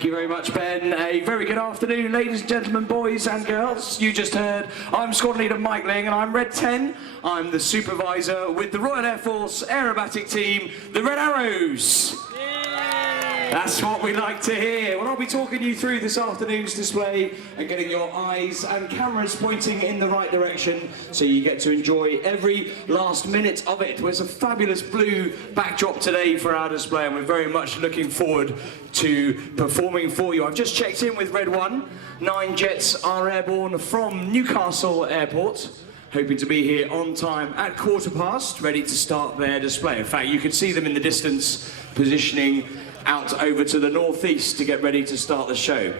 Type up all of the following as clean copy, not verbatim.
Thank you very much, Ben. A very good afternoon, ladies and gentlemen, boys and girls. You just heard, I'm Squad Leader Mike Ling, and I'm Red 10. I'm the supervisor with the Royal Air Force Aerobatic team, the Red Arrows. That's what we like to hear. Well, I'll be talking you through this afternoon's display and getting your eyes and cameras pointing in the right direction so you get to enjoy every last minute of it. There's a fabulous blue backdrop today for our display, and we're very much looking forward to performing for you. I've just checked in with Red 1. 9 jets are airborne from Newcastle Airport, hoping to be here on time at 15:15, ready to start their display. In fact, you can see them in the distance, positioning out over to the northeast to get ready to start the show.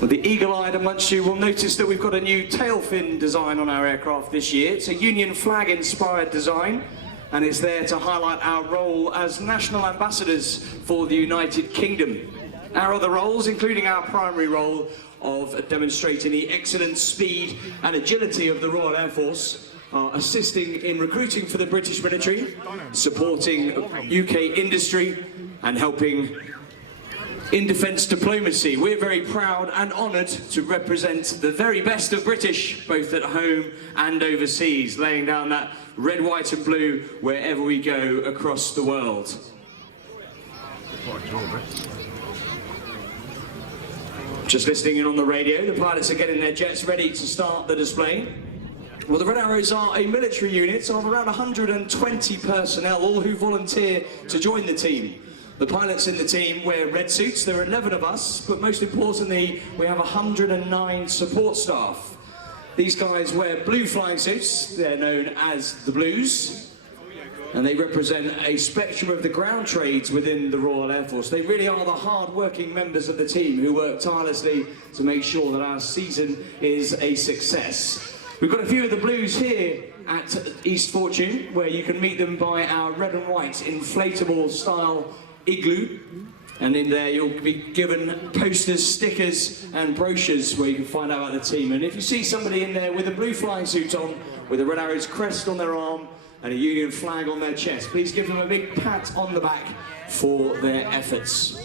Well, the eagle-eyed amongst you will notice that we've got a new tail fin design on our aircraft this year. It's a Union flag-inspired design, and it's there to highlight our role as national ambassadors for the United Kingdom. Our other roles, including our primary role of demonstrating the excellent speed and agility of the Royal Air Force, are assisting in recruiting for the British military, supporting UK industry, and helping in defence diplomacy. We're very proud and honoured to represent the very best of British, both at home and overseas, laying down that red, white and blue wherever we go across the world. Just listening in on the radio, the pilots are getting their jets ready to start the display. Well, the Red Arrows are a military unit of around 120 personnel, all who volunteer to join the team. The pilots in the team wear red suits. There are 11 of us, but most importantly, we have 109 support staff. These guys wear blue flying suits. They're known as the Blues, and they represent a spectrum of the ground trades within the Royal Air Force. They really are the hard-working members of the team who work tirelessly to make sure that our season is a success. We've got a few of the Blues here at East Fortune, where you can meet them by our red and white inflatable style igloo. And in there you'll be given posters, stickers and brochures where you can find out about the team. And if you see somebody in there with a blue flying suit on, with a Red Arrows crest on their arm and a Union flag on their chest, please give them a big pat on the back for their efforts.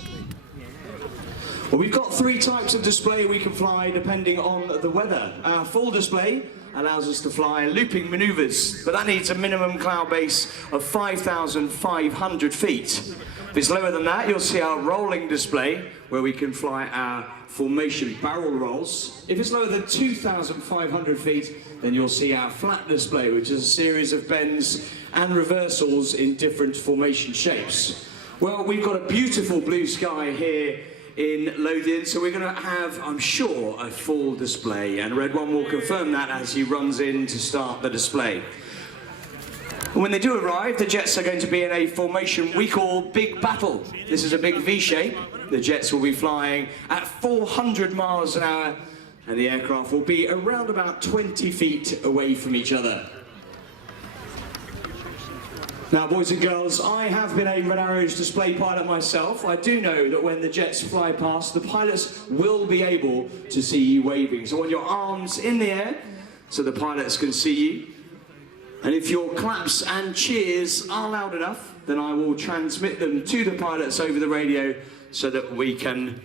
Well, we've got 3 types of display we can fly depending on the weather. Our full display allows us to fly looping manoeuvres, but that needs a minimum cloud base of 5,500 feet. If it's lower than that, you'll see our rolling display, where we can fly our formation barrel rolls. If it's lower than 2,500 feet, then you'll see our flat display, which is a series of bends and reversals in different formation shapes. Well, we've got a beautiful blue sky here in Lothian, so we're going to have, I'm sure, a full display, and Red 1 will confirm that as he runs in to start the display. When they do arrive, the jets are going to be in a formation we call Big Battle. This is a big V shape. The jets will be flying at 400 miles an hour, and the aircraft will be around about 20 feet away from each other. Now, boys and girls, I have been a Red Arrows display pilot myself. I do know that when the jets fly past, the pilots will be able to see you waving. So I want your arms in the air so the pilots can see you. And if your claps and cheers are loud enough, then I will transmit them to the pilots over the radio so that we can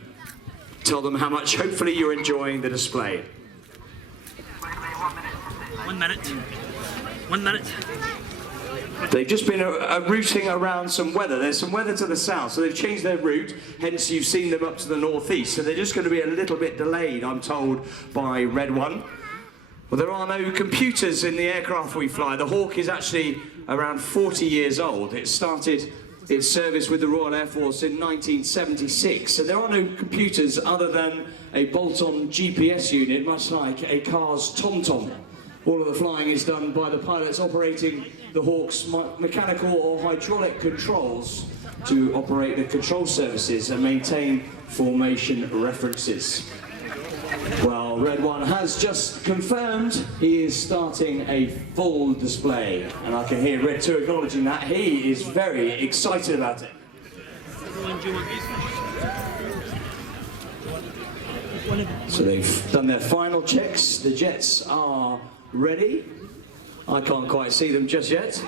tell them how much, hopefully, you're enjoying the display. 1 minute. 1 minute. They've just been routing around some weather. There's some weather to the south, so they've changed their route, hence you've seen them up to the northeast. So they're just going to be a little bit delayed, I'm told, by Red 1. Well, there are no computers in the aircraft we fly. The Hawk is actually around 40 years old. It started its service with the Royal Air Force in 1976, so there are no computers other than a bolt-on GPS unit, much like a car's TomTom. All of the flying is done by the pilots operating the Hawk's mechanical or hydraulic controls to operate the control services and maintain formation references. Well, Red 1 has just confirmed he is starting a full display, and I can hear Red 2 acknowledging that. He is very excited about it. So they've done their final checks. The jets are ready. I can't quite see them just yet.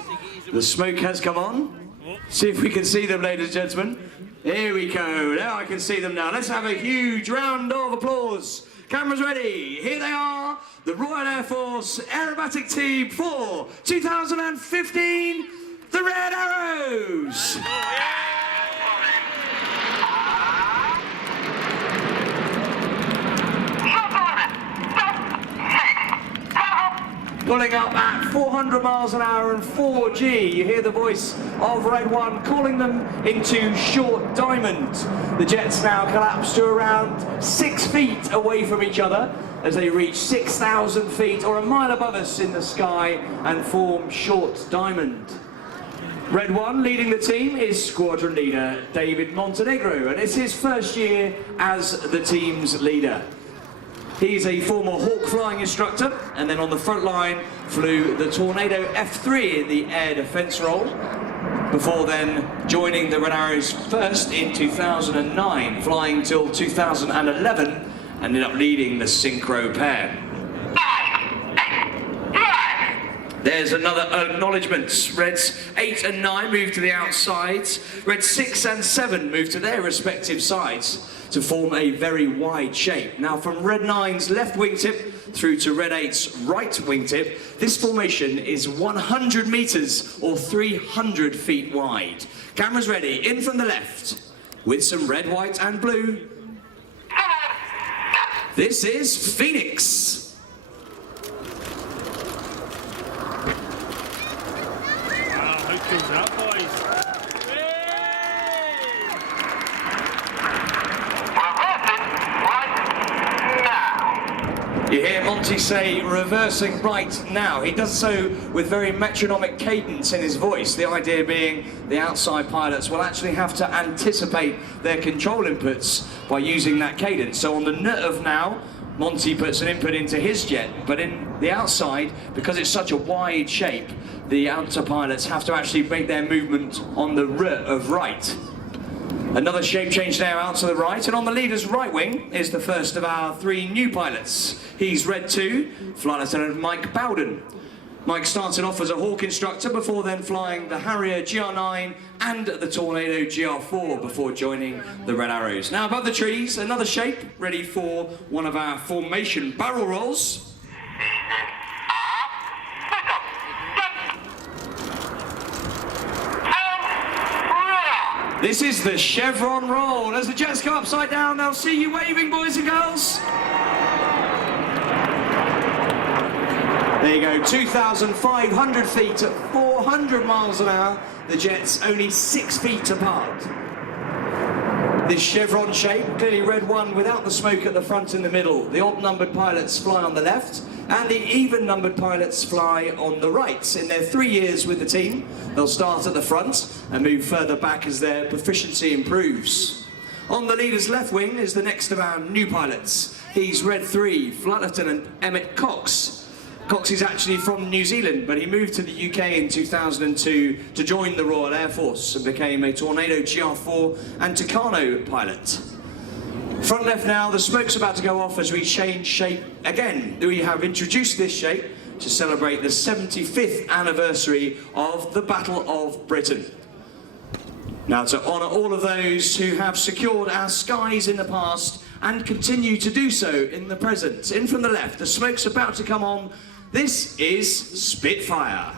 The smoke has come on. See if we can see them, ladies and gentlemen. Here we go. Now I can see them now. Let's have a huge round of applause. Cameras ready. Here they are, the Royal Air Force Aerobatic Team for 2015, the Red Arrows. Pulling up at 400 miles an hour and 4G. You hear the voice of Red 1 calling them into short diamond. The jets now collapse to around 6 feet away from each other as they reach 6,000 feet or a mile above us in the sky and form short diamond. Red 1 leading the team is squadron leader David Montenegro, and it's his first year as the team's leader. He's a former Hawk flying instructor, and then on the front line flew the Tornado F3 in the air defense role, before then joining the Red Arrows first in 2009, flying till 2011, and ended up leading the synchro pair. There's another acknowledgement. Reds 8 and 9 move to the outsides. Reds 6 and 7 move to their respective sides to form a very wide shape. Now from Red 9's left wingtip through to Red 8's right wingtip, this formation is 100 meters or 300 feet wide. Cameras ready, in from the left, with some red, white and blue. This is Phoenix. Up, boys. You hear Monty say reversing right now. He does so with very metronomic cadence in his voice, the idea being the outside pilots will actually have to anticipate their control inputs by using that cadence. So on the nut of now, Monty puts an input into his jet, but in the outside, because it's such a wide shape, the outer pilots have to actually make their movement on the R of right. Another shape change now out to the right, and on the leader's right wing is the first of our 3 new pilots. He's Red 2, Flight Lieutenant Mike Bowden. Mike started off as a Hawk instructor before then flying the Harrier GR9 and the Tornado GR4 before joining the Red Arrows. Now above the trees, another shape ready for one of our formation barrel rolls. This is the chevron roll. As the jets go upside down, they'll see you waving, boys and girls. There you go, 2,500 feet at 400 miles an hour. The jets only 6 feet apart. This chevron shape, clearly Red 1 without the smoke at the front and the middle. The odd-numbered pilots fly on the left, and the even-numbered pilots fly on the right. In their 3 years with the team, they'll start at the front and move further back as their proficiency improves. On the leader's left wing is the next of our new pilots. He's Red 3, Flight Lieutenant Emmett Cox. Cox is actually from New Zealand, but he moved to the UK in 2002 to join the Royal Air Force and became a Tornado GR4 and Tucano pilot. Front left now, the smoke's about to go off as we change shape again. We have introduced this shape to celebrate the 75th anniversary of the Battle of Britain. Now to honour all of those who have secured our skies in the past and continue to do so in the present. In from the left, the smoke's about to come on. This is Spitfire.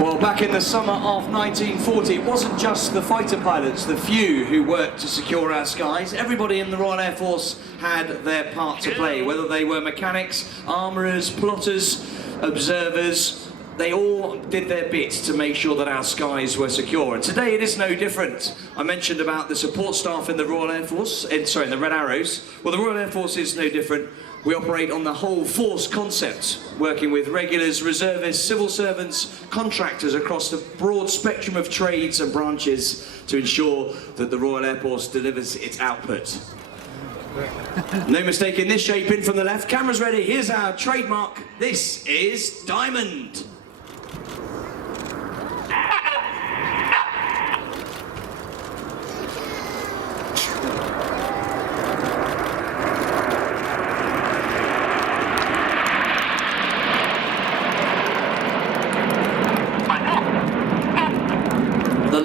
Well, back in the summer of 1940, it wasn't just the fighter pilots, the few who worked to secure our skies. Everybody in the Royal Air Force had their part to play, whether they were mechanics, armourers, plotters, observers. They all did their bit to make sure that our skies were secure. And today it is no different. I mentioned about the support staff in the Royal Air Force, in the Red Arrows. Well, the Royal Air Force is no different. We operate on the whole force concept, working with regulars, reservists, civil servants, contractors across the broad spectrum of trades and branches to ensure that the Royal Air Force delivers its output. No mistake in this shape, in from the left. Cameras ready, here's our trademark. This is Diamond.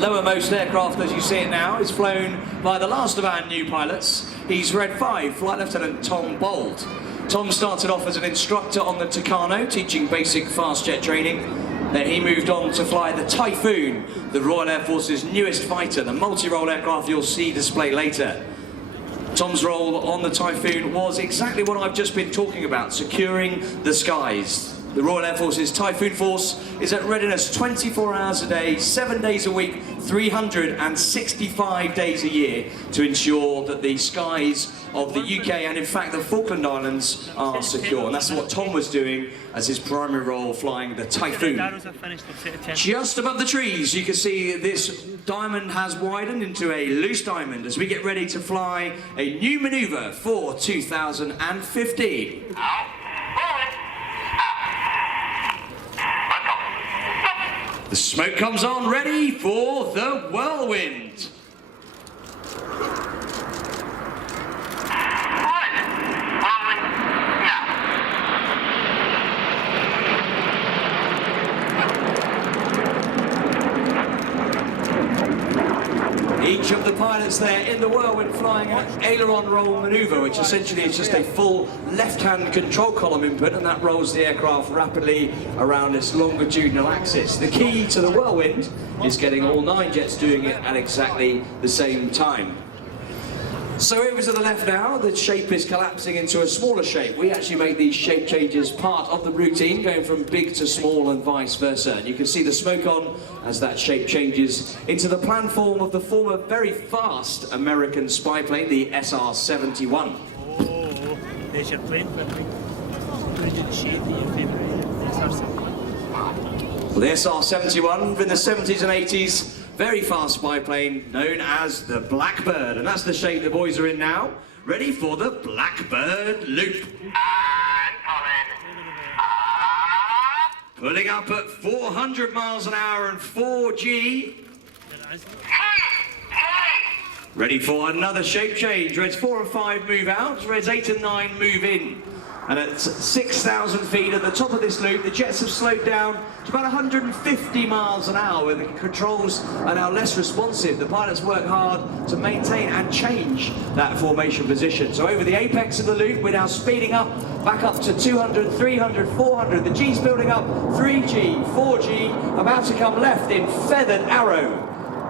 lowermost aircraft as you see it now is flown by the last of our new pilots. He's Red 5, Flight Lieutenant Tom Bold. Tom started off as an instructor on the Tucano, teaching basic fast jet training. Then he moved on to fly the Typhoon, the Royal Air Force's newest fighter, the multi-role aircraft you'll see displayed later. Tom's role on the Typhoon was exactly what I've just been talking about, securing the skies. The Royal Air Force's Typhoon Force is at readiness 24 hours a day, 7 days a week, 365 days a year to ensure that the skies of the UK and in fact the Falkland Islands are secure. And that's what Tom was doing as his primary role, flying the Typhoon. Just above the trees you can see this diamond has widened into a loose diamond as we get ready to fly a new manoeuvre for 2015. The smoke comes on, ready for the whirlwind. Each of the pilots there in the whirlwind flying an aileron roll manoeuvre, which essentially is just a full left-hand control column input, and that rolls the aircraft rapidly around its longitudinal axis. The key to the whirlwind is getting all 9 jets doing it at exactly the same time. So over to the left now, the shape is collapsing into a smaller shape. We actually make these shape changes part of the routine, going from big to small and vice versa. And you can see the smoke on as that shape changes into the planform of the former very fast American spy plane, the SR-71. Oh, there's your plane. Well, the SR-71 in the 70s and 80s, very fast spy plane known as the Blackbird, and that's the shape the boys are in now, ready for the Blackbird loop. Pulling up at 400 miles an hour and 4G. Ready for another shape change. Reds 4 and 5 move out, Reds 8 and 9 move in. And at 6,000 feet at the top of this loop, the jets have slowed down to about 150 miles an hour, where the controls are now less responsive. The pilots work hard to maintain and change that formation position. So over the apex of the loop, we're now speeding up, back up to 200, 300, 400. The G's building up, 3G, 4G, about to come left in Feathered Arrow.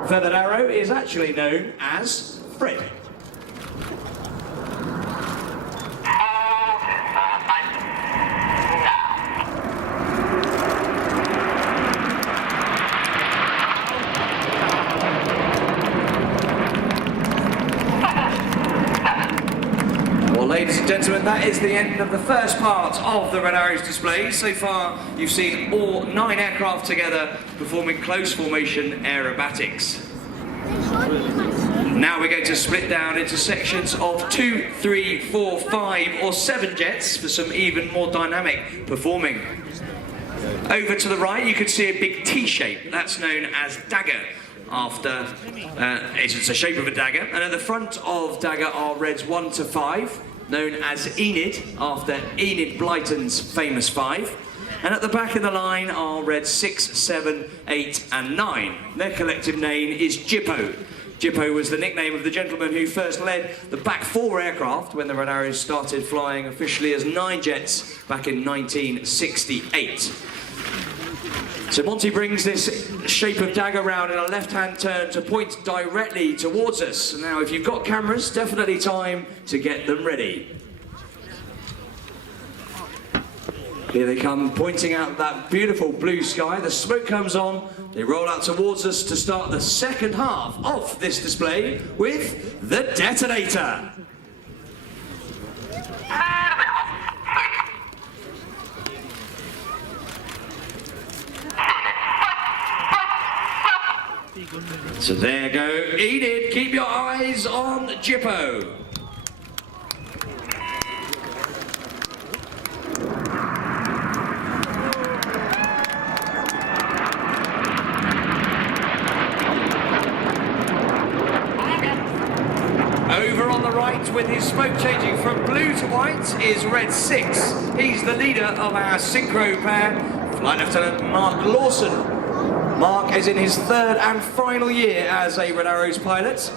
Feathered Arrow is actually known as Fred. Ladies and gentlemen, that is the end of the first part of the Red Arrows display. So far, you've seen all 9 aircraft together performing close formation aerobatics. Now we're going to split down into sections of 2, 3, 4, 5 or 7 jets for some even more dynamic performing. Over to the right, you can see a big T shape. That's known as dagger. After it's a shape of a dagger, and at the front of dagger are Reds 1 to 5, known as Enid, after Enid Blyton's famous 5, and at the back of the line are Reds 6, 7, 8 and 9. Their collective name is Jippo. Jippo was the nickname of the gentleman who first led the back 4 aircraft when the Red Arrows started flying officially as 9 jets back in 1968. So Monty brings this shape of dagger round in a left-hand turn to point directly towards us. Now, if you've got cameras, definitely time to get them ready. Here they come, pointing out that beautiful blue sky. The smoke comes on. They roll out towards us to start the second half of this display with the detonator. So there go, Enid, keep your eyes on Jippo. Over on the right, with his smoke changing from blue to white, is Red 6. He's the leader of our synchro pair, Flight Lieutenant Mark Lawson. Mark is in his third and final year as a Red Arrows pilot.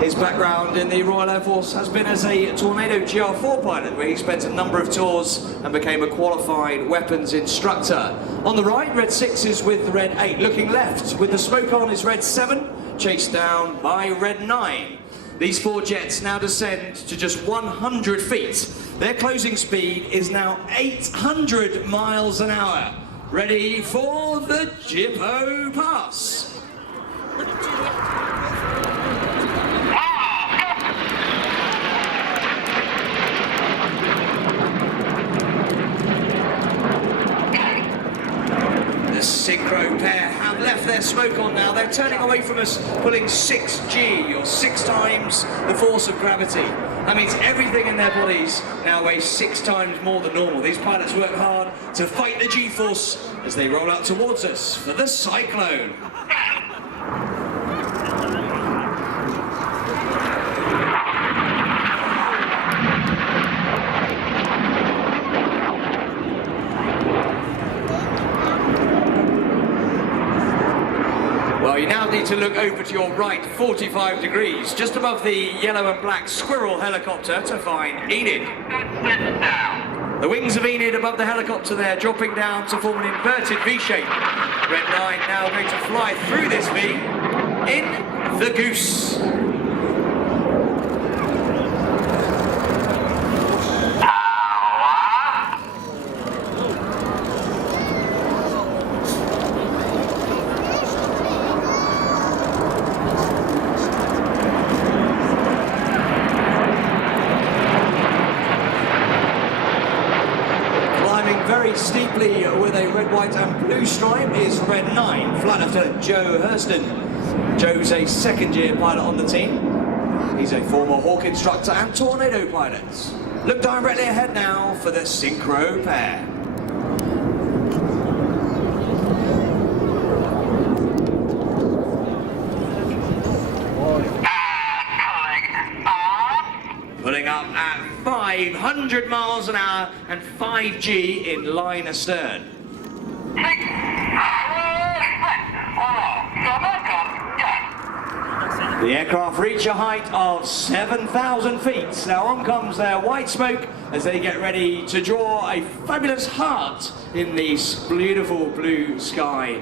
His background in the Royal Air Force has been as a Tornado GR4 pilot, where he spent a number of tours and became a qualified weapons instructor. On the right, Red 6 is with Red 8. Looking left, with the smoke on, is Red 7, chased down by Red 9. These 4 jets now descend to just 100 feet. Their closing speed is now 800 miles an hour. Ready for the Jippo Pass. Synchro pair have left their smoke on now. They're turning away from us, pulling 6G, or 6 times the force of gravity. That means everything in their bodies now weighs 6 times more than normal. These pilots work hard to fight the G-force as they roll out towards us for the Cyclone. Well, you now need to look over to your right 45 degrees, just above the yellow and black Squirrel helicopter, to find Enid. The wings of Enid above the helicopter there, dropping down to form an inverted V shape. Red 9 now going to fly through this V in the Goose. Very steeply with a red, white and blue stripe is Red 9, Flight Lieutenant Joe Hurston. Joe's a second-year pilot on the team. He's a former Hawk instructor and Tornado pilot. Look directly ahead now for the Synchro pair. Pulling up at 500 miles an hour and 5G in line astern. The aircraft reach a height of 7,000 feet. Now on comes their white smoke as they get ready to draw a fabulous heart in the beautiful blue sky.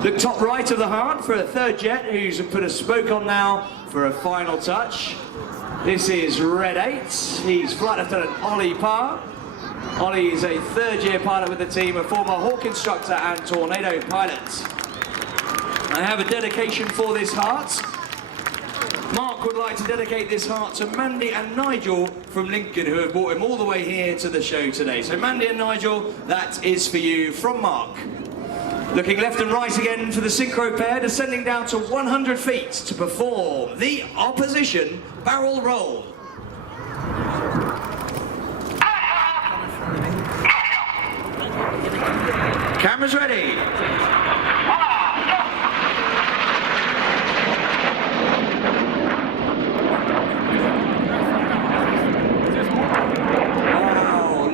Look top right of the heart for a third jet who's put a smoke on now for a final touch. This is Red 8, he's Flight Lieutenant Ollie Parr. Ollie is a third-year pilot with the team, a former Hawk instructor and Tornado pilot. I have a dedication for this heart. Mark would like to dedicate this heart to Mandy and Nigel from Lincoln, who have brought him all the way here to the show today. So Mandy and Nigel, that is for you from Mark. Looking left and right again for the Synchro pair, descending down to 100 feet to perform the opposition barrel roll. Cameras ready.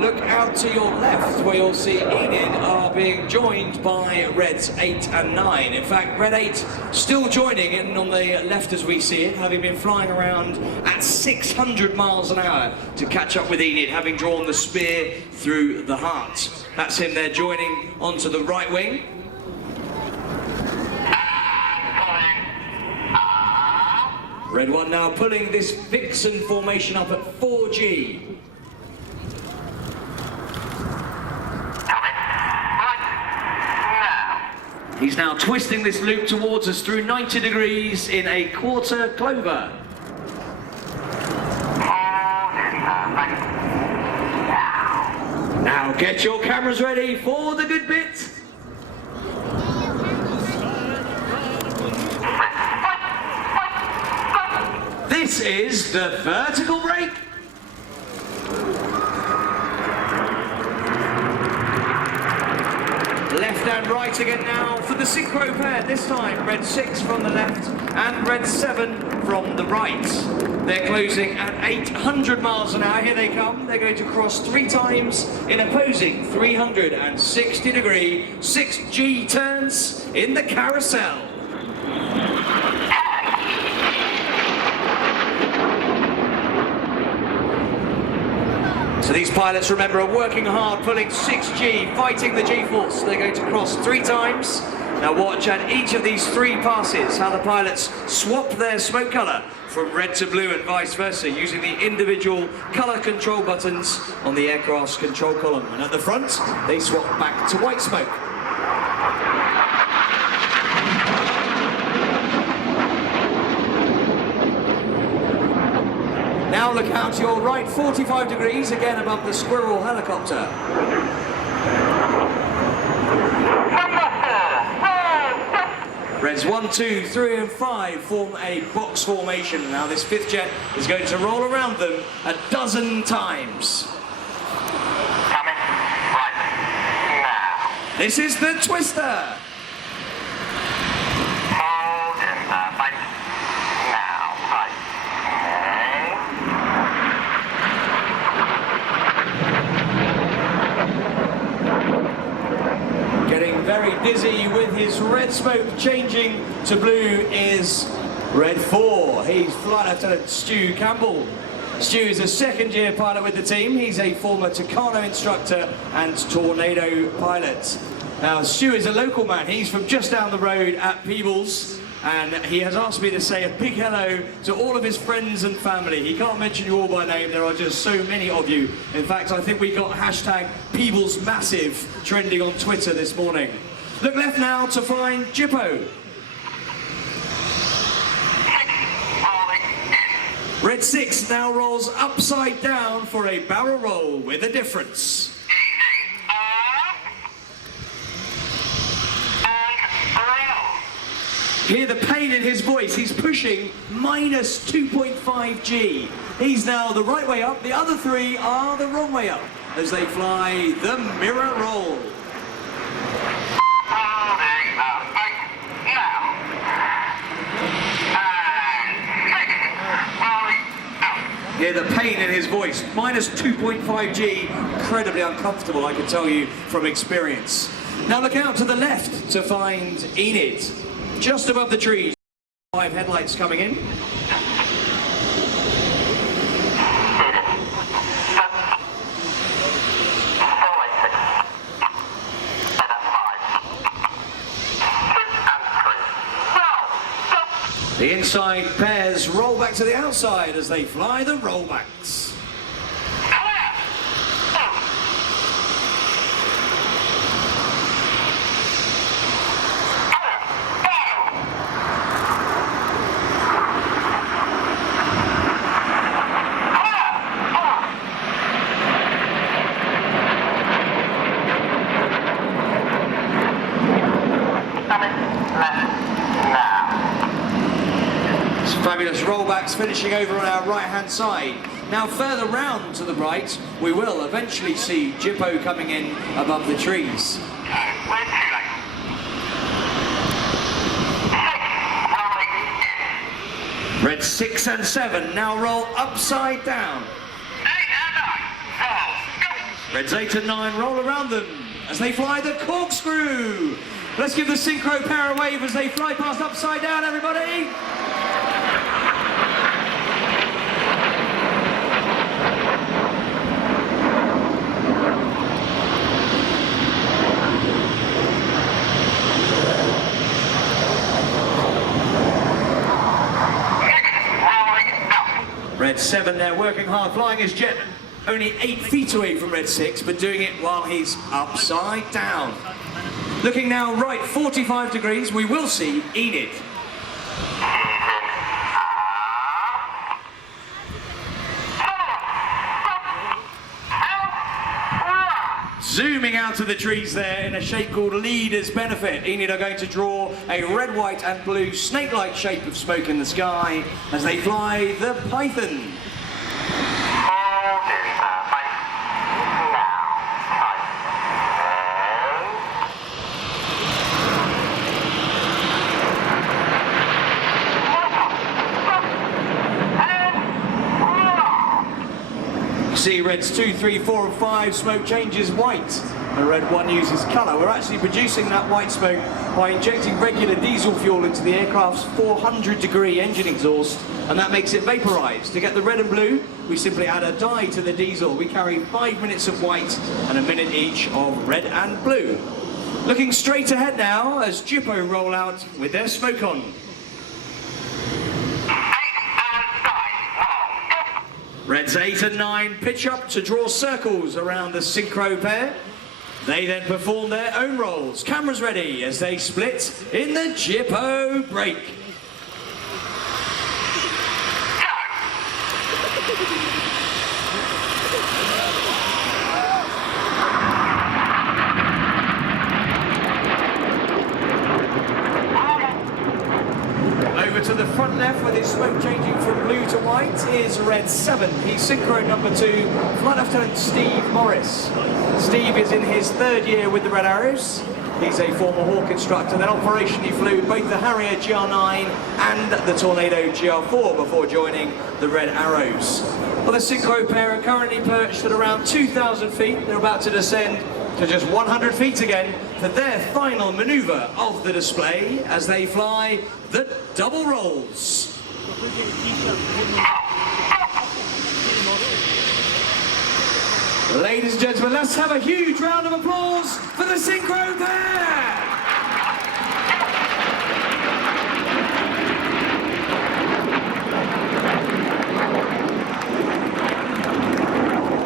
Look out to your left where you'll see Enid are being joined by Reds 8 and 9. In fact, Red 8 still joining in on the left as we see it, having been flying around at 600 miles an hour to catch up with Enid, having drawn the spear through the heart. That's him there joining onto the right wing. Red 1 now pulling this Vixen formation up at 4G. He's now twisting this loop towards us through 90 degrees in a quarter clover. Now get your cameras ready for the good bit. This is the vertical brake. Left and right again now for the synchro pair. This time, red 6 from the left and red 7 from the right. They're closing at 800 miles an hour. Here they come. They're going to cross 3 times in opposing 360-degree 6G turns in the carousel. So these pilots, remember, are working hard, pulling 6G, fighting the G-force. They're going to cross 3 times. Now watch at each of these 3 passes how the pilots swap their smoke colour from red to blue and vice versa, using the individual colour control buttons on the aircraft's control column. And at the front, they swap back to white smoke. Now look out to your right, 45 degrees, again above the Squirrel helicopter. Reds 1, 2, 3 and 5 form a box formation. Now this 5th jet is going to roll around them a dozen times. Coming right now. This is the Twister. Hold in fight now. Fight. Getting very dizzy with his red smoke. Changing to blue is red 4. He's Flight Lieutenant Stu Campbell. Stu is a 2nd-year pilot with the team. He's a former Tucano instructor and Tornado pilot. Now, Stu is a local man. He's from just down the road at Peebles, and he has asked me to say a big hello to all of his friends and family. He can't mention you all by name. There are just so many of you. In fact, I think we got hashtag Peebles Massive trending on Twitter this morning. Look left now to find Jippo. Red 6 now rolls upside down for a barrel roll with a difference. Hear the pain in his voice. He's pushing minus 2.5 G. He's now the right way up. The other 3 are the wrong way up as they fly the mirror roll. Hear the pain in his voice. Minus 2.5 G. Incredibly uncomfortable, I can tell you from experience. Now look out to the left to find Enid. Just above the trees. 5 headlights coming in. The inside pairs roll back to the outside as they fly the rollbacks. Fabulous rollbacks finishing over on our right-hand side. Now further round to the right, we will eventually see Jippo coming in above the trees. Red 6 and 7 now roll upside down. Reds 8 and 9 roll around them as they fly the corkscrew. Let's give the synchro pair a wave as they fly past upside down, everybody. Red 7 there working hard, flying his jet only 8 feet away from Red 6, but doing it while he's upside down. Looking now right, 45 degrees, we will see Enid. Zooming out of the trees there in a shape called Leader's Benefit. Enid are going to draw a red, white and blue snake-like shape of smoke in the sky as they fly the Python. Reds 2, 3, 4 and 5, smoke changes white. And Red 1 uses colour. We're actually producing that white smoke by injecting regular diesel fuel into the aircraft's 400-degree engine exhaust, and that makes it vaporise. To get the red and blue, we simply add a dye to the diesel. We carry 5 minutes of white and a minute each of red and blue. Looking straight ahead now as Jippo roll out with their smoke on. Reds 8 and 9 pitch up to draw circles around the synchro pair. They then perform their own rolls. Cameras ready as they split in the Jippo break. Over to the front left with his smoke changing from blue to white is Red 7. He's synchro number 2, Flight Lieutenant Steve Morris. Steve is in his 3rd year with the Red Arrows. He's a former Hawk instructor, then operationally flew both the Harrier GR9 and the Tornado GR4 before joining the Red Arrows. Well, the synchro pair are currently perched at around 2,000 feet. They're about to descend to just 100 feet again for their final manoeuvre of the display as they fly the double rolls. Ladies and gentlemen, let's have a huge round of applause for the synchro pair!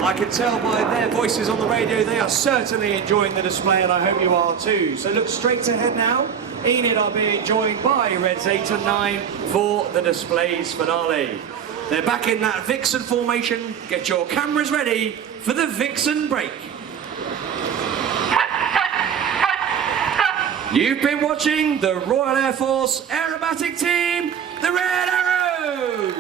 I can tell by their voices on the radio they are certainly enjoying the display, and I hope you are too. So look straight ahead now. Enid are being joined by Reds 8 and 9 for the display's finale. They're back in that Vixen formation. Get your cameras ready for the Vixen break. You've been watching the Royal Air Force Aerobatic team, the Red Arrows!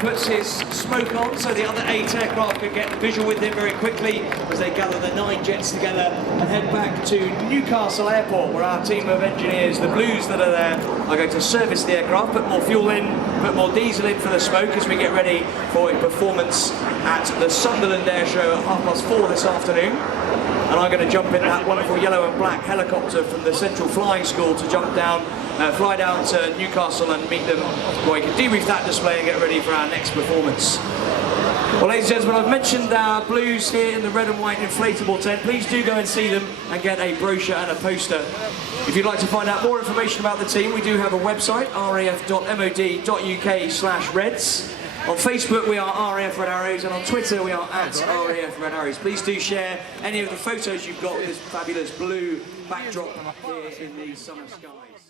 Puts his smoke on so the other 8 aircraft can get the visual with him very quickly as they gather the 9 jets together and head back to Newcastle Airport, where our team of engineers, the Blues that are there, are going to service the aircraft, put more fuel in, put more diesel in for the smoke as we get ready for a performance at the Sunderland Airshow at 4:30 this afternoon. And I'm going to jump in that wonderful yellow and black helicopter from the Central Flying School to jump down, fly down to Newcastle and meet them, where we can debrief that display and get ready for our next performance. Well, ladies and gentlemen, I've mentioned our Blues here in the red and white inflatable tent. Please do go and see them and get a brochure and a poster. If you'd like to find out more information about the team, we do have a website, raf.mod.uk/reds. On Facebook we are RAF Red Arrows, and on Twitter we are @RAF Red Arrows. Please do share any of the photos you've got with this fabulous blue backdrop here in the summer skies.